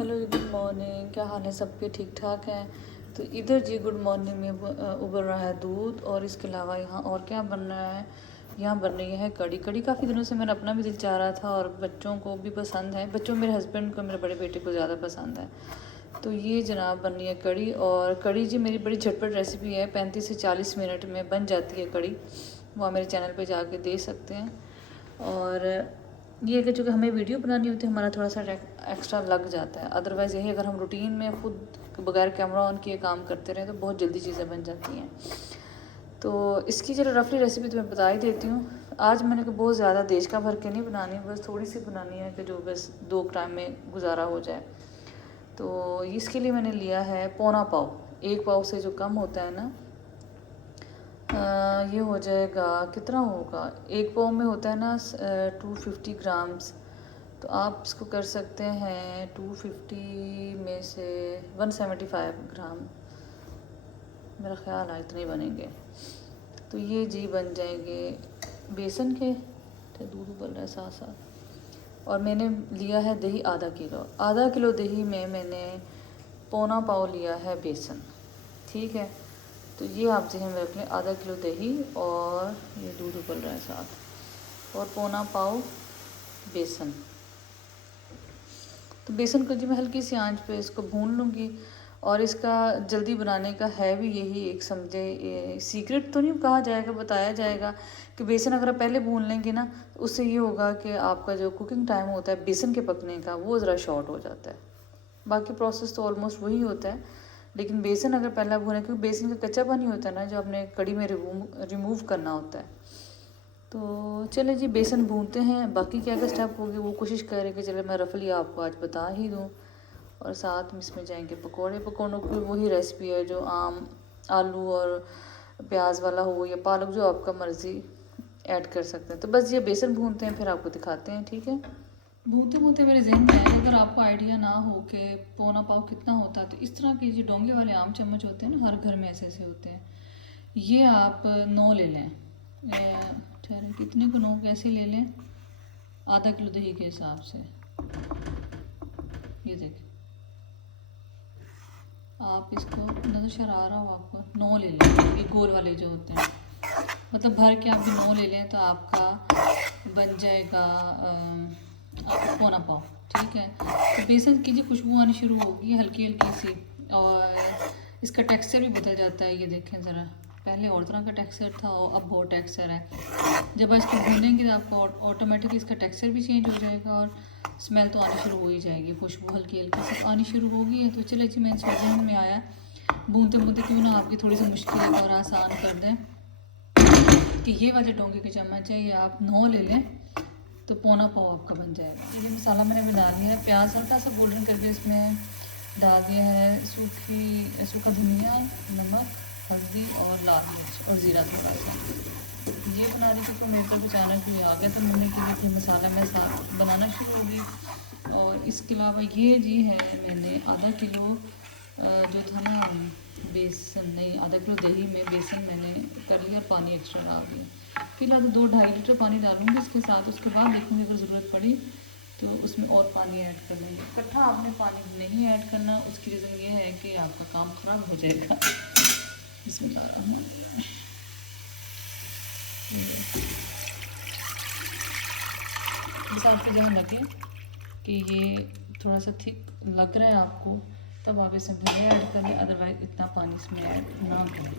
Hello जी, good morning. क्या हाल है सबके? ठीक ठाक हैं? तो इधर जी गुड मॉर्निंग में उबल रहा है दूध, और इसके अलावा यहाँ और क्या बन रहा है, यहाँ बन रही है कड़ी। कड़ी काफ़ी दिनों से मेरा अपना भी दिल चाह रहा था और बच्चों को भी पसंद है। बच्चों, मेरे हस्बैंड को, मेरे बड़े बेटे को ज़्यादा पसंद है। तो ये जनाब बन रही है कड़ी। और कड़ी जी मेरी बड़ी झटपट रेसिपी है, 35 से 40 मिनट में बन जाती है कड़ी। वो आप मेरे चैनल पर जाके देख सकते हैं। और ये है कि चूँकि हमें वीडियो बनानी होती है, हमारा थोड़ा सा एक्स्ट्रा लग जाता है। अदरवाइज़ यही अगर हम रूटीन में खुद बगैर कैमरा ऑन किए काम करते रहें तो बहुत जल्दी चीज़ें बन जाती हैं। तो इसकी चलो रफली रेसिपी तो मैं बता ही देती हूँ। आज मैंने को बहुत ज़्यादा देश का भर के नहीं बनानी, बस थोड़ी सी बनानी है कि जो बस 2 टाइम में गुजारा हो जाए। तो इसके लिए मैंने लिया है पौना पाव। 1 पाव से जो कम होता है ना, ये हो जाएगा, कितना होगा, 1 पाव में होता है ना 250 ग्राम्स। तो आप इसको कर सकते हैं 250 में से 175 ग्राम, मेरा ख्याल है इतने बनेंगे। तो ये जी बन जाएंगे बेसन के। तो दूध उबल रहा है साथ साथ। और मैंने लिया है दही आधा किलो दही में मैंने पौना पाव लिया है बेसन। ठीक है, तो ये आप जहन में रख लें, आधा किलो दही और ये दूध उबल रहा है साथ, और पौना पाव बेसन। तो बेसन को जी मैं हल्की सी आंच पे इसको भून लूँगी। और इसका जल्दी बनाने का है भी यही एक समझे सीक्रेट तो नहीं कहा जाएगा, बताया जाएगा कि बेसन अगर आप पहले भून लेंगे ना, तो उससे ये होगा कि आपका जो कुकिंग टाइम होता है बेसन के पकने का वो ज़रा शॉर्ट हो जाता है। बाकी प्रोसेस तो ऑलमोस्ट वही होता है, लेकिन बेसन अगर पहला भूना, क्योंकि बेसन का कच्चा पानी होता है ना जो आपने कड़ी में रिमूव करना होता है। तो चले जी बेसन भूनते हैं। बाकी क्या क्या स्टेप होगी वो कोशिश करें कि चले मैं रफली आपको आज बता ही दूँ। और साथ में इसमें जाएंगे पकोड़े। पकौड़ों की वही रेसिपी है जो आम आलू और प्याज वाला हो या पालक, जो आपका मर्ज़ी ऐड कर सकते हैं। तो बस ये बेसन भूनते हैं, फिर आपको दिखाते हैं। ठीक है, भूनते भूनते मेरे जहन में आया, अगर आपको आइडिया ना हो कि पौना पाव कितना होता है, तो इस तरह के जो डोंगे वाले आम चम्मच होते हैं ना, हर घर में ऐसे ऐसे होते हैं, ये आप 9 ले लें। ठहरे, कितने को 9 कैसे ले लें? आधा किलो दही के हिसाब से। ये देखें, आप इसको नज़र आ रहा हो आपको, 9 ले लें। ये गोल वाले जो होते हैं, मतलब भर के आप 9 ले लें तो आपका बन जाएगा पौना पाव। ठीक है, तो बेसन की जो खुशबू आनी शुरू होगी हल्की हल्की सी, और इसका टेक्सचर भी बदल जाता है। ये देखें ज़रा, पहले और तरह का टेक्सचर था और अब बहुत टेक्सचर है। जब इसको भूनेंगे तो आपको ऑटोमेटिकली इसका टेक्सचर भी चेंज हो जाएगा और स्मेल तो आनी शुरू हो ही जाएगी, खुशबू हल्की हल्की सी आनी शुरू होगी। तो चले जी, मैं जहन में आया भूनते भूनते क्यों ना आपकी थोड़ी सी मुश्किल और आसान कर दें कि ये वाले डोंगे के चम्मच है, ये आप 9 ले लें तो पौना पाव आपका बन जाएगा। ये मसाला मैंने डाल दिया है, प्याज हल्का सा गोल्डन करके इसमें डाल दिया है, सूखा धनिया, नमक, हल्दी और लाल मिर्च और ज़ीरा थोड़ा सा। ये बना रही थी तो मेरे को अचानक ही आ गया, तो मैंने कि फिर मसाला मैं साथ बनाना शुरू हो गई। और इसके अलावा ये जी है, मैंने आधा किलो जो था ना बेसन, नहीं आधा किलो दही में बेसन मैंने कर लिया और पानी एक्स्ट्रा डाल दिया। फिलहाल 2-2.5 लीटर पानी डालूँगी इसके साथ। उसके बाद देखूँगी अगर ज़रूरत पड़ी तो उसमें और पानी ऐड कर लेंगे। इकट्ठा आपने पानी नहीं ऐड करना, उसकी रीज़न ये है कि आपका काम ख़राब हो जाएगा। इसमें इस आपके ध्यान रखें कि ये थोड़ा सा थिक लग रहा है आपको, तब आप इसमें भले ऐड कर लें, अदरवाइज़ इतना पानी इसमें ऐड ना करें।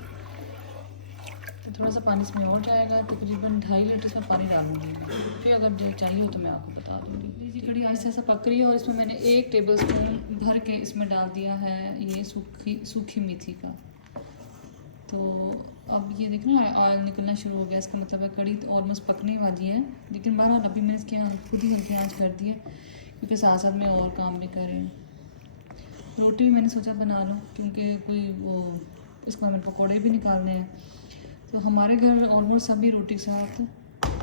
तो थोड़ा सा पानी इसमें और जाएगा, तकरीबन 2.5 लीटर इसमें पानी डालूंगी मैं। फिर अगर जो चाहिए हो तो मैं आपको बता दूँगी। ये कड़ी ऐसा ऐसा पक रही है और इसमें मैंने 1 टेबल स्पून भर के इसमें डाल दिया है ये सूखी मेथी का। तो अब ये देखना ऑयल निकलना शुरू हो गया, इसका मतलब है कड़ी तो ऑलमोस्ट पकने वाली है। लेकिन बहरहाल अभी मैंने इसकी खुद ही हल्की आँच कर दी है, क्योंकि साथ साथ में और काम भी कर रहे हैं। रोटी भी मैंने सोचा बना लूँ, क्योंकि कोई वो इसका मैंने पकौड़े भी निकालने हैं। तो हमारे घर ऑलमोस्ट सभी रोटी के साथ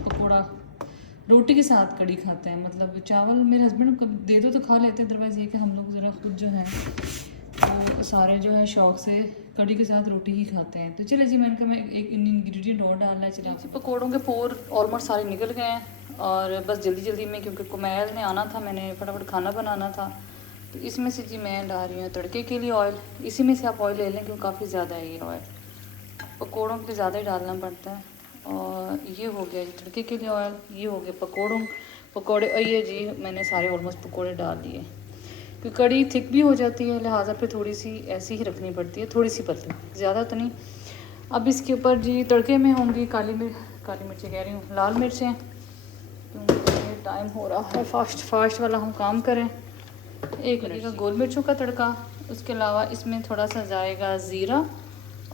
पकौड़ा, रोटी के साथ कड़ी खाते हैं। मतलब चावल मेरे हस्बैंड कभी दे दो तो खा लेते हैं, अदरवाइज़ ये कि हम लोग ज़रा खुद जो है वो सारे जो है शौक़ से कड़ी के साथ रोटी ही खाते हैं। तो चले जी, मैंने कहा मैं एक इंग्रेडिएंट और डालना है। चले जी, पकौड़ों के पोर ऑलमोस्ट सारे निकल गए हैं और बस जल्दी जल्दी में, क्योंकि कुमैल ने आना था, मैंने फटाफट खाना बनाना था, तो इसमें से जी मैं डाल रही हूँ तड़के के लिए ऑयल। इसी में से आप ऑयल ले लें क्योंकि काफ़ी ज़्यादा है ये ऑयल, पकौड़ों के लिए ज़्यादा ही डालना पड़ता है। और ये हो गया जी तड़के के लिए ऑयल, ये हो गया पकौड़े। और ये जी मैंने सारे ऑलमोस्ट पकौड़े डाल दिए क्योंकि कड़ी थिक भी हो जाती है, लिहाजा फिर थोड़ी सी ऐसी ही रखनी पड़ती है, थोड़ी सी पतली, ज़्यादा तो नहीं। अब इसके ऊपर जी तड़के में होंगी काली मिर्चें कह रही हूँ, लाल मिर्चें, क्योंकि टाइम हो रहा है फास्ट वाला हम काम करें। एक लगेगा गोल मिर्चों का तड़का, उसके अलावा इसमें थोड़ा सा जाएगा ज़ीरा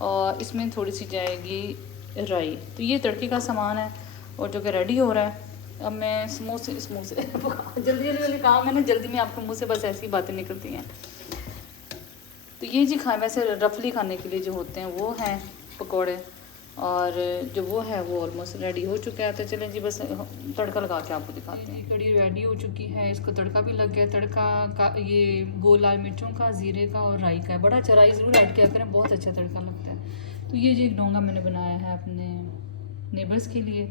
और इसमें थोड़ी सी जाएगी राई। तो ये तड़के का सामान है और जो कि रेडी हो रहा है। अब मैं समोसे जल्दी वाली काम है ना, जल्दी में आपके मुंह से बस ऐसी बातें निकलती हैं। तो ये जी वैसे रफली खाने के लिए जो होते हैं वो हैं पकोड़े, और जो वो है वो ऑलमोस्ट रेडी हो चुका है। तो चलें जी बस तड़का लगा के आपको दिखाते हैं। कड़ी रेडी हो चुकी है, इसको तड़का भी लग गया। तड़का का ये गोल लाल मिर्चों का, ज़ीरे का और राई का है। बड़ा अच्छा, राई ज़रूर ऐड किया करें, बहुत अच्छा तड़का लगता है। तो ये जी एक डोंगा मैंने बनाया है अपने नेबर्स के लिए।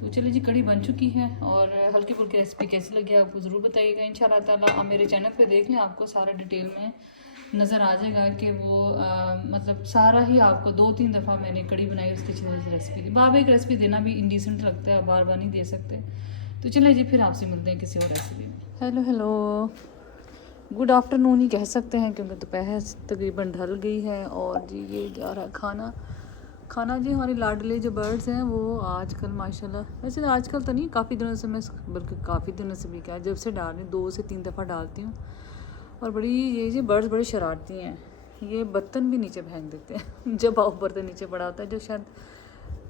तो चलिए जी कड़ी बन चुकी है, और हल्की फुल्की रेसिपी कैसी लगी आपको ज़रूर बताइएगा। इंशाल्लाह ताला आप मेरे चैनल पे देख लें, आपको सारा डिटेल में नज़र आ जाएगा कि वो मतलब सारा ही आपको 2-3 दफ़ा मैंने कड़ी बनाई, उसकी अच्छी तरह से रेसिपी दी। बार एक रेसिपी देना भी इंडिसेंट लगता है, बार नहीं दे सकते। तो चलिए जी फिर आपसे मिलते हैं किसी और रेसिपी में। हेलो गुड आफ्टरनून ही कह सकते हैं क्योंकि दोपहर तकरीबन ढल गई है। और जी ये जा रहा है खाना जी। हमारी लाडले जो बर्ड्स हैं वो आजकल माशाल्लाह, वैसे आजकल तो नहीं, काफ़ी दिनों से मैं, बल्कि काफ़ी दिनों से भी क्या, जब से डाल रही 2 से 3 दफ़ा डालती हूँ। और बड़ी ये जी बर्ड्स बड़ी शरारती हैं। ये बर्तन भी नीचे फेंक देते हैं जब आप बर्तन नीचे पड़ा होता है। जो शायद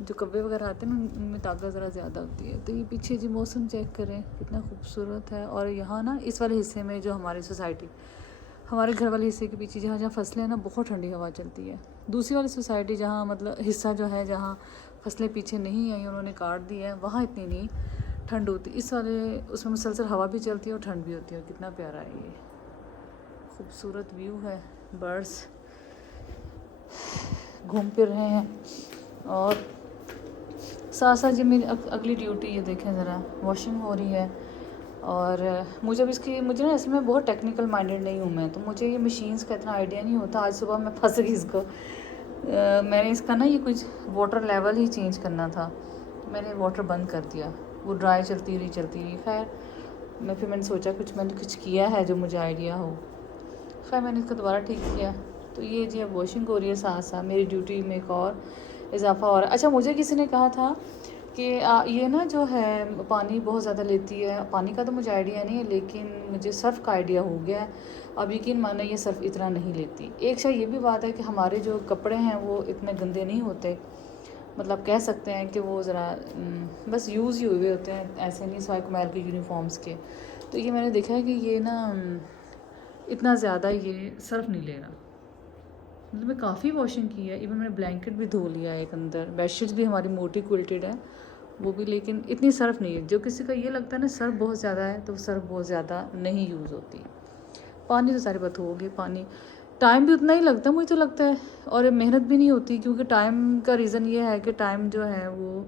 जो कब्बे वगैरह आते हैं ना, उनमें ताकत ज़रा ज़्यादा होती है। तो ये पीछे जी मौसम चेक करें कितना खूबसूरत है। और यहाँ ना इस वाले हिस्से में जो हमारी सोसाइटी, हमारे घर वाले हिस्से के पीछे जहाँ फसलें हैं ना, बहुत ठंडी हवा चलती है। दूसरी वाली सोसाइटी जहाँ मतलब हिस्सा जो है जहाँ फसलें पीछे नहीं आई, उन्होंने काट दी है, वहाँ इतनी नहीं ठंड होती। इस वाले उसमें मुसलसल हवा भी चलती है और ठंड भी होती है। कितना प्यारा है, ये खूबसूरत व्यू है। बर्ड्स घूम फिर रहे हैं। और साथ साथ जी मेरी अगली ड्यूटी, ये देखें ज़रा, वॉशिंग हो रही है। और मुझे ना असल में बहुत टेक्निकल माइंडेड नहीं हूँ मैं, तो मुझे ये मशीन्स का इतना आइडिया नहीं होता। आज सुबह मैं फंस गई इसको। मैंने इसका ना ये कुछ वाटर लेवल ही चेंज करना था, मैंने वाटर बंद कर दिया, वो ड्राई चलती रही। खैर मैंने सोचा मैंने कुछ किया है जो मुझे आइडिया हो। खैर मैंने इसको दोबारा ठीक किया। तो ये जी अब वॉशिंग हो रही है, साथ साथ मेरी ड्यूटी में एक और इजाफा हो रहा है। अच्छा, मुझे किसी ने कहा था कि ये ना जो है पानी बहुत ज़्यादा लेती है। पानी का तो मुझे आइडिया नहीं है, लेकिन मुझे सर्फ़ का आइडिया हो गया है। अब यकीन मानो ये सर्फ़ इतना नहीं लेती। एक शायद ये भी बात है कि हमारे जो कपड़े हैं वो इतने गंदे नहीं होते, मतलब कह सकते हैं कि वो ज़रा बस यूज़ ही हुए होते हैं, ऐसे नहीं सिवाय कुमैल के यूनिफॉर्म्स के। तो ये मैंने देखा है कि ये ना इतना ज़्यादा ये सर्फ़ नहीं ले रहा। मतलब मैं काफ़ी वॉशिंग की है, इवन मैंने ब्लैंकेट भी धो लिया है एक अंदर, बेडशीट्स भी हमारी मोटी क्विल्टेड है वो भी, लेकिन इतनी सर्फ़ नहीं है। जो किसी का ये लगता है ना सर्फ़ बहुत ज़्यादा है, तो सर्फ़ बहुत ज़्यादा नहीं यूज़ होती। पानी तो सारी बात होगी, पानी टाइम भी उतना ही लगता है मुझे तो लगता है, और मेहनत भी नहीं होती, क्योंकि टाइम का रीज़न ये है कि टाइम जो है वो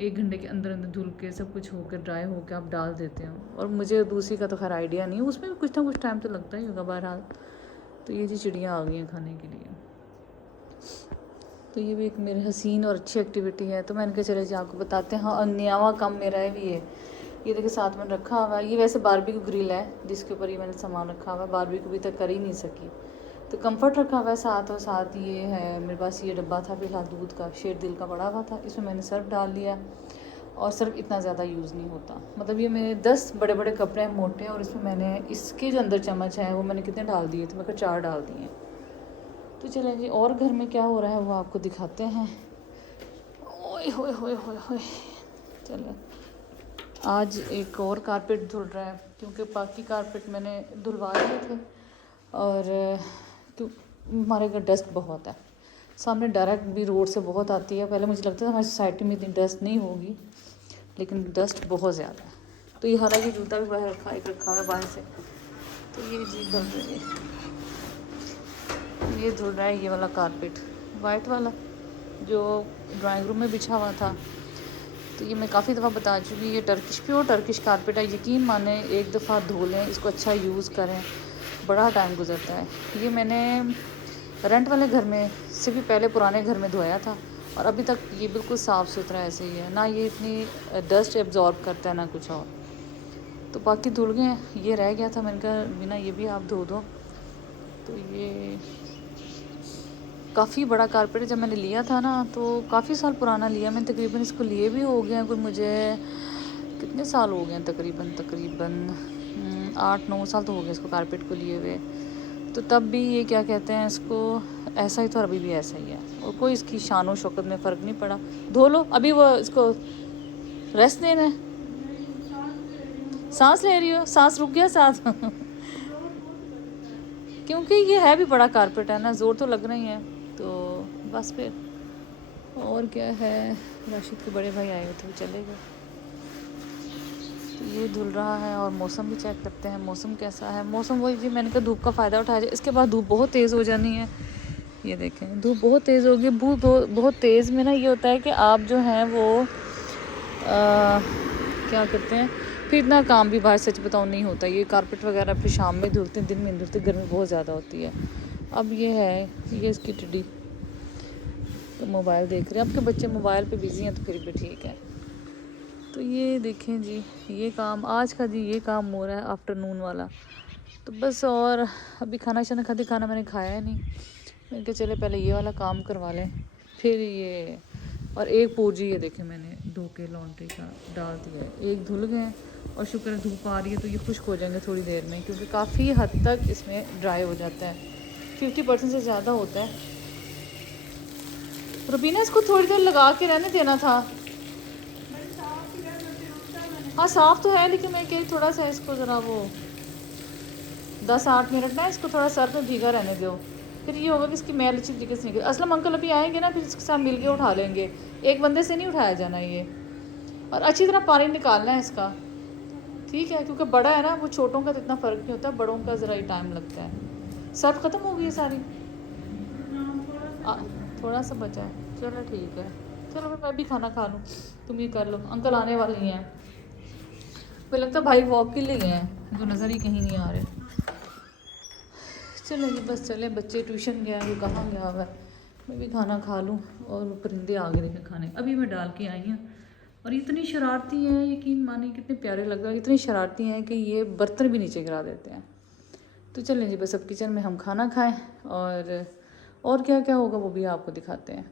1 घंटे के अंदर धुल के सब कुछ होकर ड्राई होकर आप डाल देते हो। और मुझे दूसरी का तो खैर आइडिया नहीं, उसमें भी कुछ ना कुछ टाइम तो लगता ही होगा बहरहाल। तो ये जी चिड़ियाँ आ गई हैं खाने के लिए। तो ये भी एक मेरी हसीन और अच्छी एक्टिविटी है। तो मैंने कहा चले जी आपको बताते हैं। हाँ, नयावा काम मेरा है भी ये देखिए साथ में रखा हुआ है। ये वैसे बारबेक्यू ग्रिल है जिसके ऊपर ये मैंने सामान रखा हुआ है। बारबेक्यू भी तक कर ही नहीं सकी, तो कंफर्ट रखा हुआ है साथ। और साथ ये है मेरे पास ये डब्बा था फिलहाल दूध का, शेर दिल का पड़ा हुआ था, इसमें मैंने सर्फ डाल दिया। और सर्फ इतना ज़्यादा यूज़ नहीं होता, मतलब ये मेरे 10 बड़े बड़े कपड़े हैं मोटे, और इसमें मैंने इसके जो अंदर चम्मच है वो मैंने कितने डाल दिए थे, मैं 4 डाल दिए। तो चलें जी, और घर में क्या हो रहा है वो आपको दिखाते हैं। ओए होए होए होए होए, चलो आज एक और कारपेट धुल रहा है, क्योंकि बाकी कारपेट मैंने धुलवा दिए थे। और क्यों हमारे घर डस्ट बहुत है, सामने डायरेक्ट भी रोड से बहुत आती है। पहले मुझे लगता था हमारी सोसाइटी में इतनी डस्ट नहीं होगी, लेकिन डस्ट बहुत ज़्यादा है। तो ये हालांकि जूता भी बाहर रखा है बाहर से। तो ये जी धुल रही है, ये धुल रहा है ये वाला कारपेट, वाइट वाला जो ड्राइंग रूम में बिछा हुआ था। तो तो ये मैं काफ़ी दफ़ा बता चुकी, ये टर्किश प्योर टर्किश कारपेट है। यकीन माने एक दफ़ा धो लें इसको, अच्छा यूज़ करें, बड़ा टाइम गुजरता है। ये मैंने रेंट वाले घर में से भी पहले पुराने घर में धोया था और अभी तक ये बिल्कुल साफ़ सुथरा ऐसे ही है, ना ये इतनी डस्ट एब्जॉर्ब करता है ना कुछ और। तो बाकी धुल गए हैं, ये रह गया था, मैंने कहा बिना ये भी आप धो दो। तो ये काफ़ी बड़ा कारपेट है, जब मैंने लिया था ना तो काफ़ी साल पुराना लिया मैंने, तकरीबन इसको लिए भी हो गए हैं कोई, मुझे कितने साल हो गए हैं, तकरीबन 8-9 साल तो हो गए इसको कारपेट को लिए हुए। तो तब भी ये क्या कहते हैं इसको, ऐसा ही तो अभी भी ऐसा ही है और कोई इसकी शान व शौकत में फ़र्क नहीं पड़ा। धो लो, अभी वो इसको रेस्ट देना है। सांस ले रही हो, सांस रुक गया सांस क्योंकि ये है भी बड़ा कारपेट है ना, ज़ोर तो लग रही है। तो बस फिर और क्या है, राशिद के बड़े भाई आए हुए थे, वो चले गए। तो ये धुल रहा है और मौसम भी चेक करते हैं, मौसम कैसा है। मौसम वही जी, मैंने कहा धूप का फ़ायदा उठाया जाए, इसके बाद धूप बहुत तेज़ हो जानी है। ये देखें धूप बहुत तेज़ होगी। बहुत तेज़ में ना ये होता है कि आप जो हैं वो क्या करते हैं, फिर इतना काम भी बाहर सच बताऊँ नहीं होता। ये कारपेट वगैरह फिर शाम में धुलते हैं, दिन में धुलते, गर्मी बहुत ज़्यादा होती है। अब ये है, ये इसकी टिड्डी तो मोबाइल देख रहे हैं, आपके बच्चे मोबाइल पे बिज़ी हैं तो फिर भी ठीक है। तो ये देखें जी, ये काम आज का जी ये काम हो रहा है आफ्टरनून वाला। तो बस, और अभी खाना शाना खाना मैंने खाया नहीं, मैंने कहा चले पहले ये वाला काम करवा लें फिर ये। और एक पूजी ये देखें मैंने धो के लॉन्ड्री का डाल दिया है, एक धुल गए और शुक्र है धूप आ रही है तो ये खुश्क हो जाएंगे थोड़ी देर में, क्योंकि काफ़ी हद तक इसमें ड्राई हो जाता है, 50% से ज़्यादा होता है। रुबीना इसको थोड़ी देर लगा के रहने देना था। हाँ साफ़ तो है, लेकिन मैं कह थोड़ा सा इसको ज़रा वो 10-8 मिनट ना इसको थोड़ा सर में भीगा रहने दो, फिर ये होगा कि इसकी मैल अच्छी तरीके से निकल। असलम अंकल अभी आएंगे ना, फिर इसके साथ मिल के उठा लेंगे, एक बंदे से नहीं उठाया जाना ये। और अच्छी तरह पानी निकालना है इसका, ठीक है, क्योंकि बड़ा है ना, वो छोटों का तो इतना फ़र्क नहीं होता, बड़ों का ज़रा ही टाइम लगता है। सब ख़त्म हो गई है सारी? थोड़ा सा बचा है, चलो ठीक है। चलो फिर मैं भी खाना खा लूँ, तुम ये कर लो, अंकल आने वाले ही हैं। मुझे लगता है भाई वॉक के लिए गए हैं, तो नज़र ही कहीं नहीं आ रहे। चलो जी बस चले, बच्चे ट्यूशन गया, वो कहाँ गया हुआ है, मैं भी खाना खा लूँ। और परिंदे आ गए थे खाने, अभी मैं डाल के आई हूँ। और इतनी शरारती हैं, यकीन मानिए कितने प्यारे लग रहा है, इतनी शरारती हैं कि ये बर्तन भी नीचे गिरा देते हैं। तो चलें जी बस अब किचन में हम खाना खाएं और क्या क्या होगा वो भी आपको दिखाते हैं।